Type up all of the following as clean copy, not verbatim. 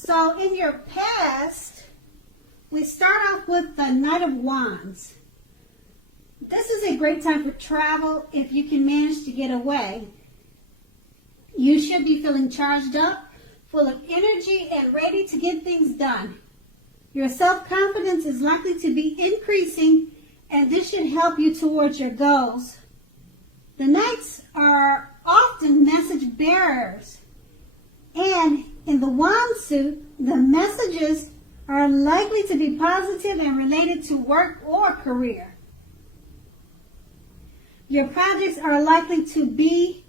So in your past, we start off with the Knight of Wands. This is a great time for travel if you can manage to get away. You should be feeling charged up, full of energy, and ready to get things done. Your self-confidence is likely to be increasing, and this should help you towards your goals. The Knights are often message bearers, and in the Wand suit, the messages are likely to be positive and related to work or career. Your projects are likely to be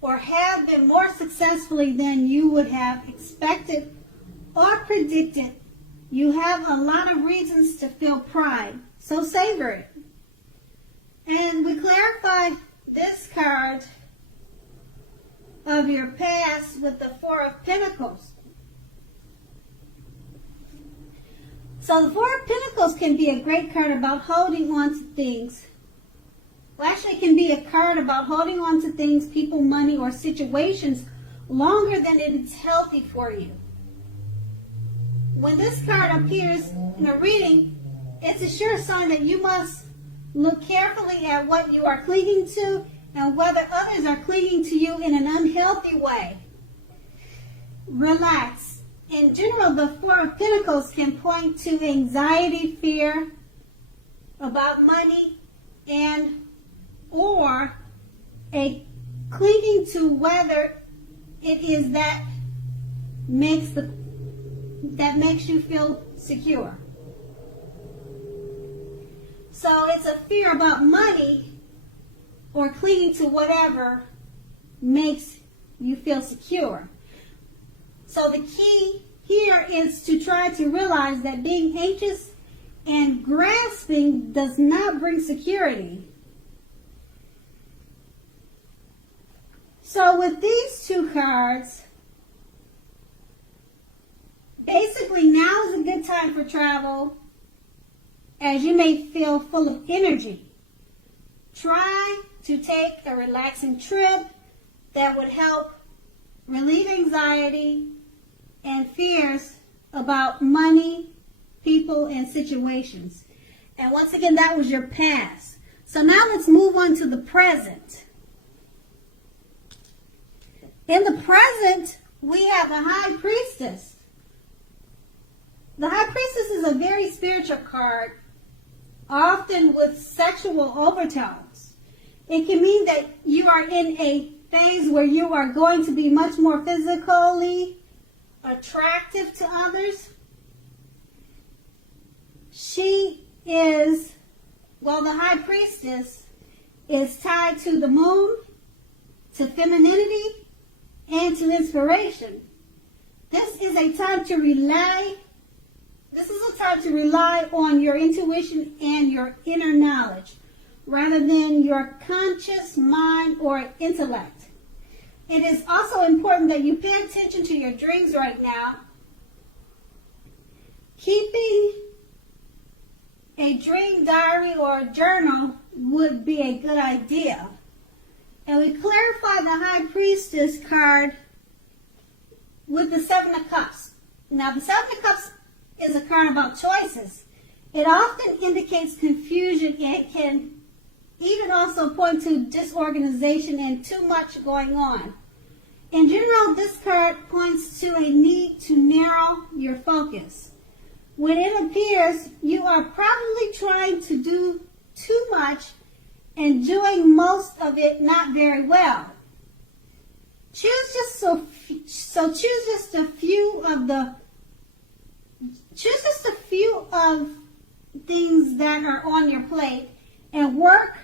or have been more successfully than you would have expected or predicted. You have a lot of reasons to feel pride, so savor it. And we clarify this card of your past with the Four of Pentacles. So the Four of Pentacles can be a great card about holding on to things. Well, actually, it can be a card about holding on to things, people, money, or situations longer than it is healthy for you. When this card appears in a reading, it's a sure sign that you must look carefully at what you are clinging to and whether others are clinging to you in an unhealthy way. Relax. In general, the Four of Pentacles can point to anxiety, fear about money, and or a clinging to whether it is that makes you feel secure. So it's a fear about money or clinging to whatever makes you feel secure. So the key here is to try to realize that being anxious and grasping does not bring security. So with these two cards, basically now is a good time for travel, as you may feel full of energy. Try to take a relaxing trip that would help relieve anxiety and fears about money, people, and situations. And once again, that was your past. So now let's move on to the present. In the present, we have a High Priestess. The High Priestess is a very spiritual card, often with sexual overtones. It can mean that you are in a phase where you are going to be much more physically attractive to others. The High Priestess is tied to the moon, to femininity, and to inspiration. This is a time to rely on your intuition and your inner knowledge rather than your conscious mind or intellect. It is also important that you pay attention to your dreams right now. Keeping a dream diary or a journal would be a good idea. And we clarify the High Priestess card with the Seven of Cups. Now, the Seven of Cups is a card about choices. It often indicates confusion and can even also point to disorganization and too much going on. In general, this card points to a need to narrow your focus. When it appears, you are probably trying to do too much and doing most of it not very well. Choose just a few of things that are on your plate and work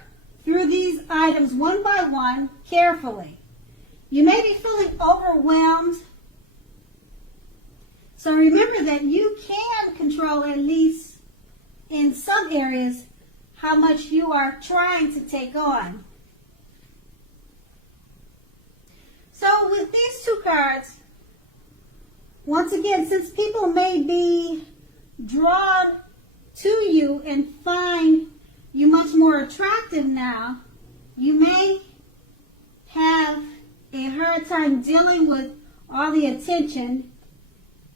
through these items one by one carefully. You may be feeling overwhelmed, so remember that you can control, at least in some areas, how much you are trying to take on. So with these two cards, once again, since people may be drawn to you and find you much more attractive now, you may have a hard time dealing with all the attention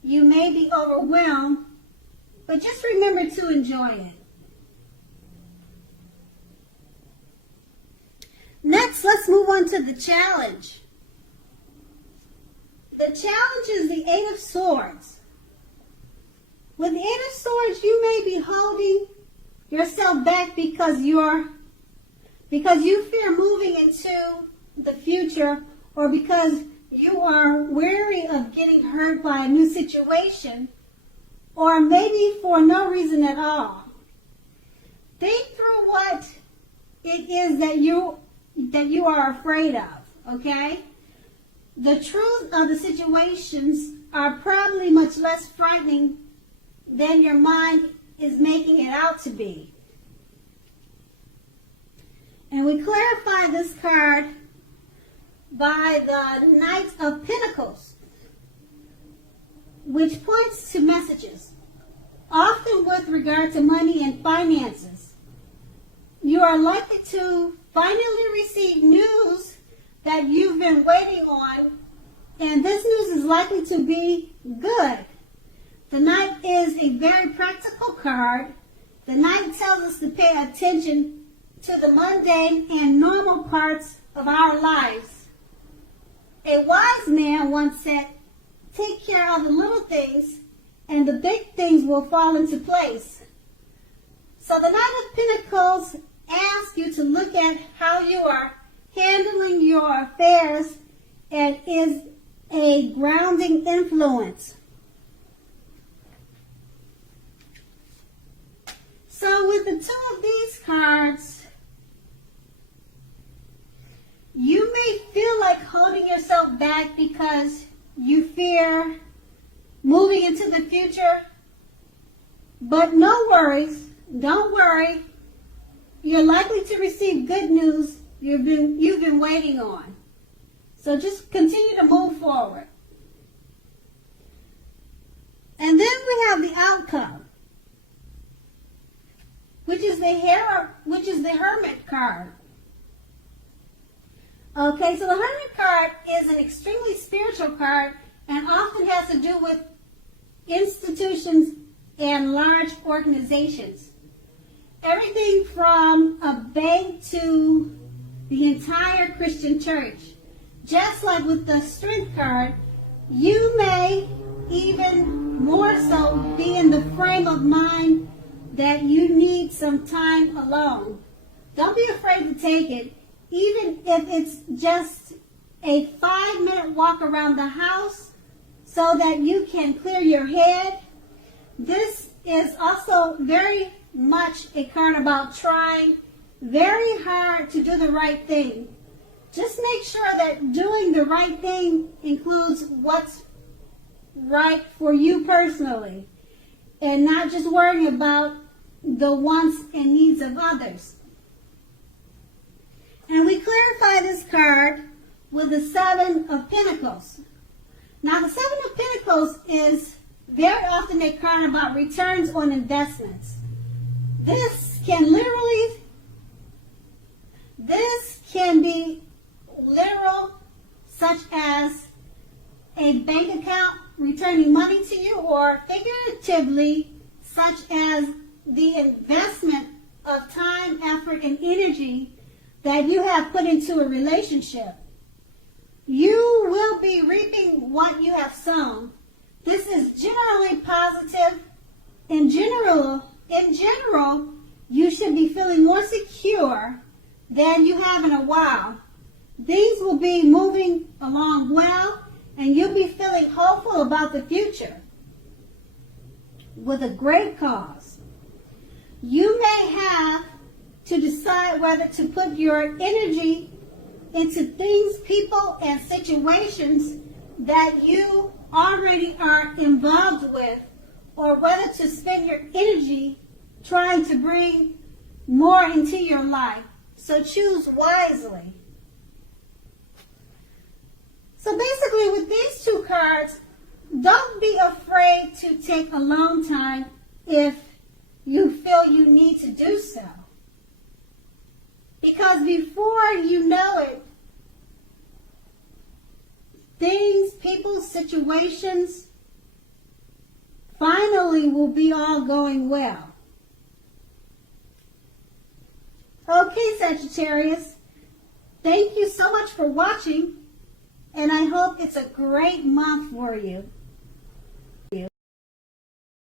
You may be overwhelmed, but just remember to enjoy it. Next, let's move on to the challenge. The challenge is the Eight of Swords. With the Eight of Swords, you may be holding yourself back because you fear moving into the future, or because you are wary of getting hurt by a new situation, or maybe for no reason at all. Think through what it is that you are afraid of, okay? The truth of the situations are probably much less frightening than your mind is making it out to be. And we clarify this card by the Knight of Pentacles, which points to messages, often with regard to money and finances. You are likely to finally receive news that you've been waiting on, and this news is likely to be good. The Knight is a very practical card. The Knight tells us to pay attention to the mundane and normal parts of our lives. A wise man once said, "Take care of the little things, and the big things will fall into place." So the Knight of Pentacles asks you to look at how you are handling your affairs and is a grounding influence. So with the two of these cards, you may feel like holding yourself back because you fear moving into the future. But no worries, don't worry. You're likely to receive good news you've been waiting on. So just continue to move forward. And then we have the outcome, which is the Hermit card. Okay, so the Hermit card is an extremely spiritual card and often has to do with institutions and large organizations. Everything from a bank to the entire Christian church. Just like with the Strength card, you may even more so be in the frame of mind that you need some time alone. Don't be afraid to take it, even if it's just a 5-minute walk around the house so that you can clear your head. This is also very much a card about trying very hard to do the right thing. Just make sure that doing the right thing includes what's right for you personally, and not just worrying about the wants and needs of others. And we clarify this card with the Seven of Pentacles. Now, the Seven of Pentacles is very often a card about returns on investments. This can be literal, such as a bank account returning money to you, or figuratively, such as the investment of time, effort, and energy that you have put into a relationship. You will be reaping what you have sown. This is generally positive. In general, you should be feeling more secure than you have in a while. Things will be moving along well, and you'll be feeling hopeful about the future with a great cause. You may have to decide whether to put your energy into things, people, and situations that you already are involved with, or whether to spend your energy trying to bring more into your life. So choose wisely. So basically, with these two cards, don't be afraid to take alone time if you feel you need to do so. Because before you know it, things, people, situations finally will be all going well. Okay, Sagittarius, thank you so much for watching, and I hope it's a great month for you.